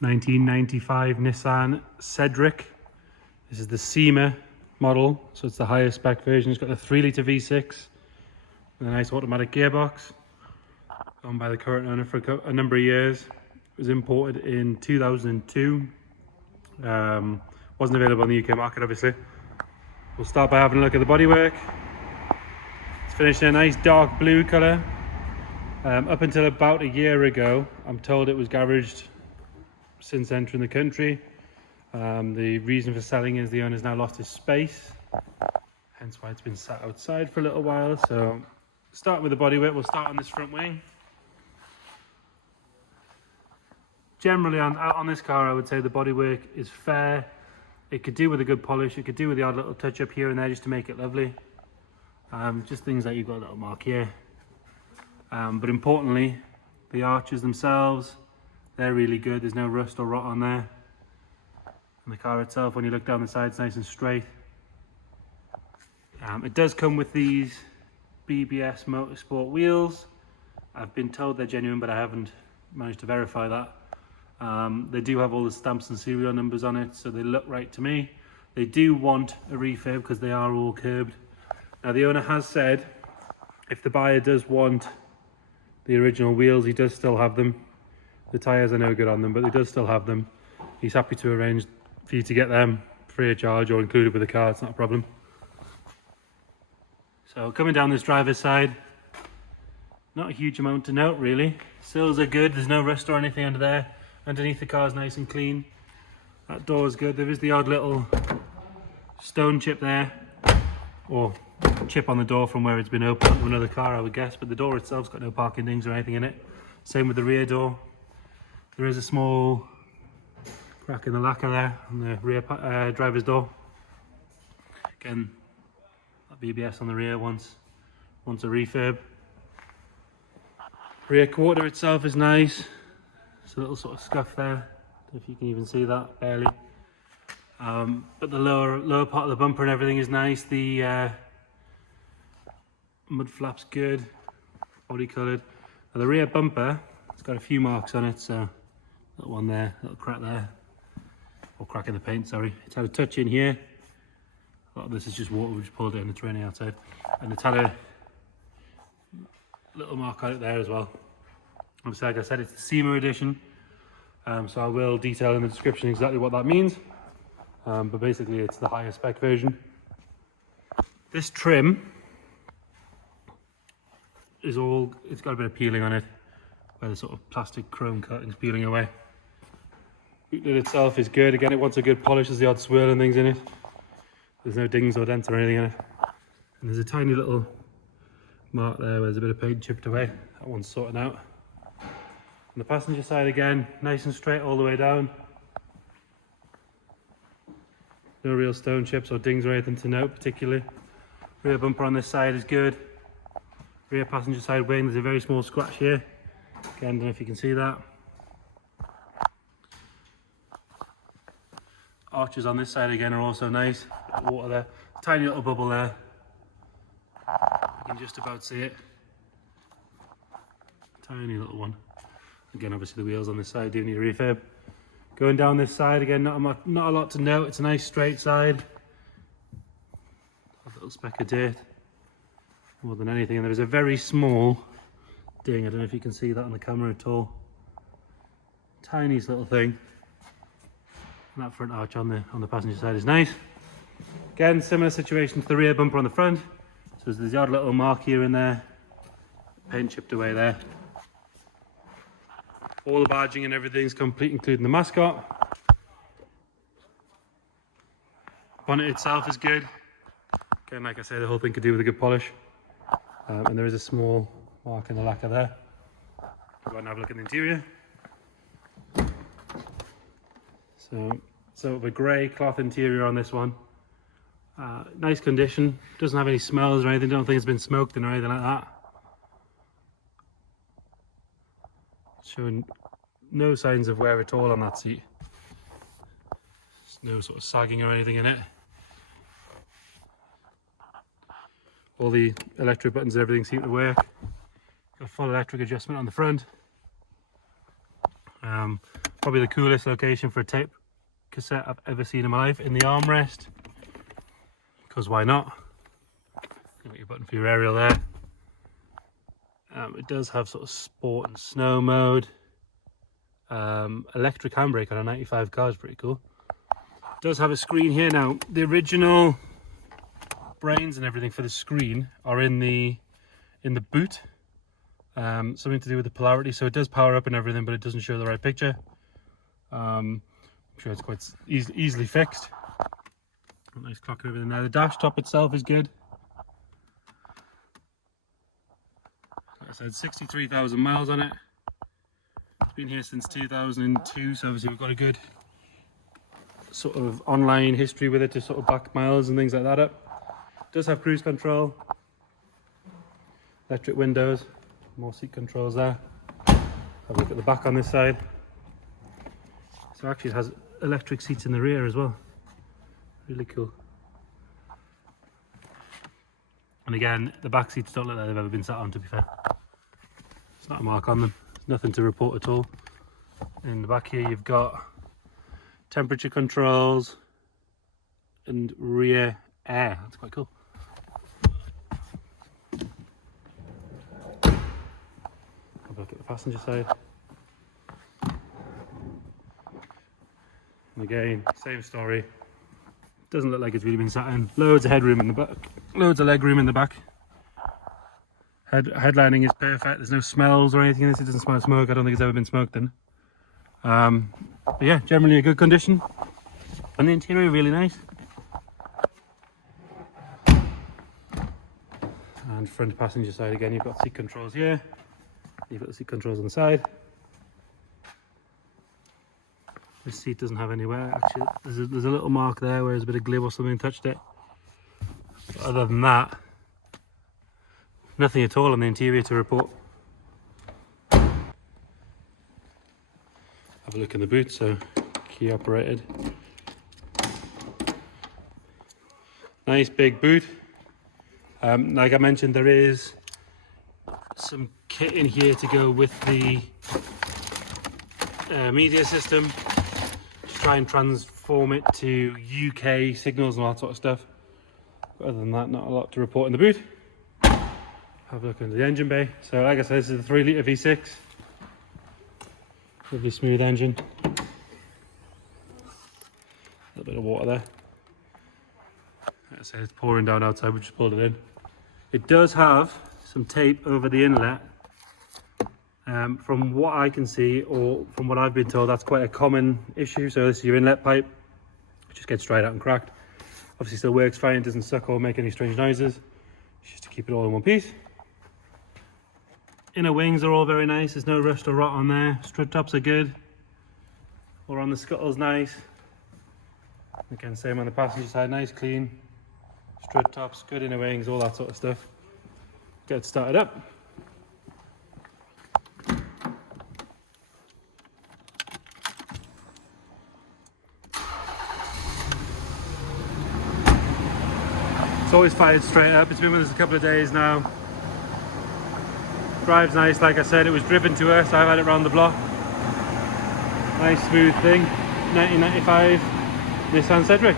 1995 Nissan Cedric. This is the Cima model, so it's the highest spec version. It's got a 3-litre V6 with a nice automatic gearbox, owned by the current owner for a number of years. It was imported in 2002. Wasn't available on the UK market, obviously. We'll start by having a look at the bodywork. It's finished in a nice dark blue colour. Up until about a year ago, I'm told it was garaged since entering the country. The reason for selling is the owner's now lost his space, hence why it's been sat outside for a little while. So starting with the bodywork, we'll start on this front wing. Generally on this car, I would say the bodywork is fair. It could do with a good polish, it could do with the odd little touch up here and there just to make it lovely. Just things like you've got a little mark here. But importantly, the arches themselves, they're really good. There's no rust or rot on there. And the car itself, when you look down the side, it's nice and straight. It does come with these BBS Motorsport wheels. I've been told they're genuine, but I haven't managed to verify that. They do have all the stamps and serial numbers on it, so they look right to me. They do want a refurb because they are all curbed. Now the owner has said if the buyer does want the original wheels, he does still have them. The tyres are no good on them, but he does still have them. He's happy to arrange for you to get them free of charge or included with the car, it's not a problem. So coming down this driver's side, not a huge amount to note really. Sills are good, there's no rust or anything under there. Underneath the car is nice and clean. That door is good. There is the odd little stone chip there, or chip on the door from where it's been opened onto another car, I would guess, but the door itself's got no parking dings or anything in it. Same with the rear door. There is a small crack in the lacquer there on the rear driver's door. Again, that BBS on the rear wants a refurb. Rear quarter itself is nice. There's a little sort of scuff there. I don't know if you can even see that, barely. But the lower part of the bumper and everything is nice. The mud flap's good, body coloured. Now the rear bumper, it's got a few marks on it, so little one there, little crack there, or crack in the paint, sorry. It's had a touch in here. A lot of this is just water, we just pulled it in, it's raining outside. And it's had a little mark on it there as well. Obviously, like I said, it's the Cima edition, so I will detail in the description exactly what that means. But basically, it's the higher spec version. This trim is it's got a bit of peeling on it, where the sort of plastic chrome coating's peeling away. Boot lid itself is good. Again, it wants a good polish. There's the odd swirl and things in it. There's no dings or dents or anything in it. And there's a tiny little mark there where there's a bit of paint chipped away. That one's sorted out. On the passenger side again, nice and straight all the way down. No real stone chips or dings or anything to note particularly. Rear bumper on this side is good. Rear passenger side wing, there's a very small scratch here. Again, I don't know if you can see that. Arches on this side again are also nice. Water there, tiny little bubble there. You can just about see it. Tiny little one. Again, obviously the wheels on this side do need a refurb. Going down this side again, not a lot to note. It's a nice straight side. A little speck of dirt more than anything, and there is a very small ding. I don't know if you can see that on the camera at all. Tiniest little thing. And that front arch on the passenger side is nice. Again, similar situation to the rear bumper on the front. So there's the odd little mark here and there. Paint chipped away there. All the badging and everything's complete, including the mascot. Bonnet itself is good. Again, like I say, the whole thing could do with a good polish. And there is a small mark in the lacquer there. Go and have a look at the interior. So sort of a grey cloth interior on this one. Nice condition. Doesn't have any smells or anything. Don't think it's been smoked in or anything like that. Showing no signs of wear at all on that seat. There's no sort of sagging or anything in it. All the electric buttons and everything seem to work. Got full electric adjustment on the front. Probably the coolest location for a tape cassette I've ever seen in my life, in the armrest, because why not? Got your button for your aerial there. It does have sort of sport and snow mode. Electric handbrake on a 95 car is pretty cool. It does have a screen here now. The original brains and everything for the screen are in the boot. Something to do with the polarity, so it does power up and everything, but it doesn't show the right picture. I'm sure it's quite easily fixed. Nice clock and everything there. The dash top itself is good. Like I said, 63,000 miles on it. It's been here since 2002, so obviously we've got a good sort of online history with it to sort of back miles and things like that up. It does have cruise control, electric windows, more seat controls there. Have a look at the back on this side. So actually it has electric seats in the rear as well. Really cool. And again, the back seats don't look like they've ever been sat on, to be fair. It's not a mark on them. There's nothing to report at all. In the back here you've got temperature controls and rear air. That's quite cool. Have a look at the passenger side. And again, same story. Doesn't look like it's really been sat in. Loads of headroom in the back. Loads of leg room in the back. Headlining is perfect. There's no smells or anything in this. It doesn't smell of smoke. I don't think it's ever been smoked in. But yeah, generally a good condition. And the interior really nice. And front passenger side again, you've got seat controls here. You've got the seat controls on the side. This seat doesn't have anywhere. Actually, there's a little mark there where there's a bit of glue or something touched it. But other than that, nothing at all on the interior to report. Have a look in the boot, so key operated. Nice big boot. Like I mentioned, there is some kit in here to go with the media system. Try and transform it to UK signals and all that sort of stuff. But other than that, not a lot to report in the boot. Have a look into the engine bay. So like I said, this is a 3 litre V6. Lovely smooth engine. A little bit of water there. Like I said, it's pouring down outside, we just pulled it in. It does have some tape over the inlet. From what I can see, or from what I've been told, that's quite a common issue. So this is your inlet pipe, it just gets dried out and cracked. Obviously still works fine, doesn't suck or make any strange noises. It's just to keep it all in one piece. Inner wings are all very nice, there's no rust or rot on there. Strut tops are good. Or on the scuttle's nice. Again, same on the passenger side, nice clean. Strut tops, good inner wings, all that sort of stuff. Get it started up. It's always fired straight up. It's been with us a couple of days now. Drives nice, like I said, it was driven to us. I've had it round the block. Nice smooth thing. 1995 Nissan Cedric.